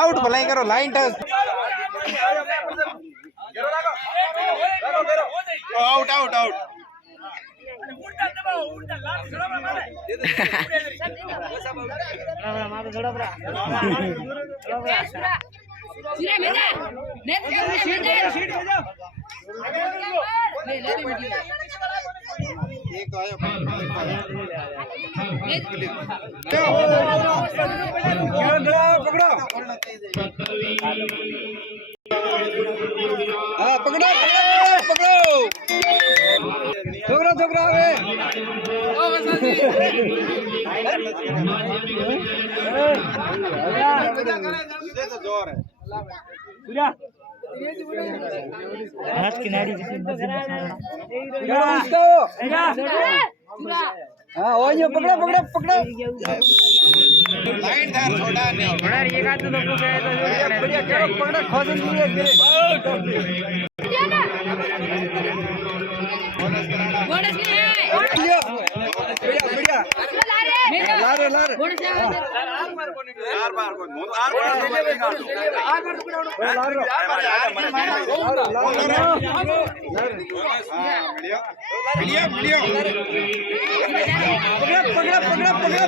out भलाई करो line touch out out out पकड़ो पकड़ो छोकरा छोकरा जोर है हाथ की नाड़ी हाँ वो ये पकड़ो पकड़ो पकड़ो लाइन धार छोड़ा नहीं छोड़ा ये का तो लोगों के तो बढ़िया करो पकड़ो खोजन दिए बोनस के बढ़िया बढ़िया लारे लारे आर बार कोई आर बार वीडियो वीडियो पकड़ा पकड़ा पकड़ा पकड़ा